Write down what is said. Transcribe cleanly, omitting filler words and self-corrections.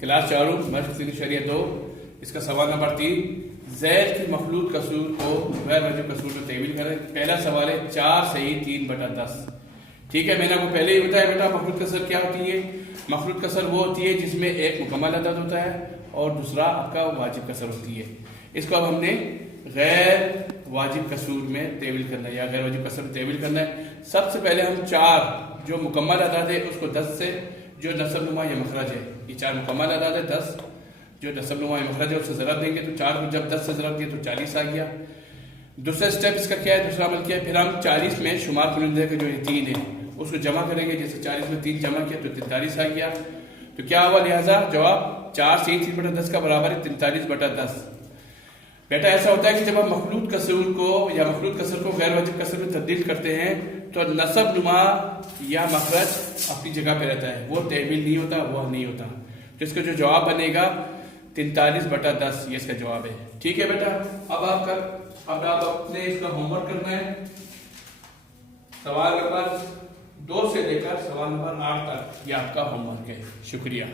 Class 4 मश्क शरिया 2 इसका सवाल number 3 ज़ैद की मखलूत कसूर को गैर वाजिब कसूर में तब्दील करें। पहला सवाल है 4 सही 3/10। ठीक है, मैंने आपको पहले ही बताया बेटा मखलूत कसर क्या होती है। मखलूत कसर वो होती है जिसमें एक मुकम्मल अदद होता है और दूसरा आपका वाजिब कसर होती है। इसको अब हमने गैर वाजिब कसूर में तब्दील करना है या गैर वाजिब कसर में तब्दील करना है। सबसे पहले हम 4 जो मुकम्मल अदद है उसको 10 से जो नसबनुमा या मखरज है, ये 4 मुकम्मल अदद है, 10 जो नसबनुमा या मखरज है उससे ज़रब देंगे तो 4 को जब 10 से ज़रब दिए तो 40 आ गया। दूसरा स्टेप इसका क्या है, दूसरा अमल क्या है, फिर हम 40 में शुमार कुनिंदे का जो ये 3 है उसको जमा करेंगे। जैसे 40 में 3 जमा किया तो 43 आ गया। तो क्या हुआ, लिहाजा जवाब 4 से 3/10 का बराबर है 43/10। बेटा ऐसा होता है कि जब हम मखलूत कसूर को या मखलूत कसर को गैर वाजिब कसर में तब्दील करते हैं तो नसब नुमा या मखरज अपनी जगह पे रहता है, वो तहवील नहीं होता, वो नहीं होता। तो इसका जो जवाब बनेगा 43/10, ये इसका जवाब है। ठीक है बेटा, अब आप अपने इसका होमवर्क करना है। सवाल नंबर 2 से लेकर सवाल नंबर 8 तक ये आपका होमवर्क है। शुक्रिया।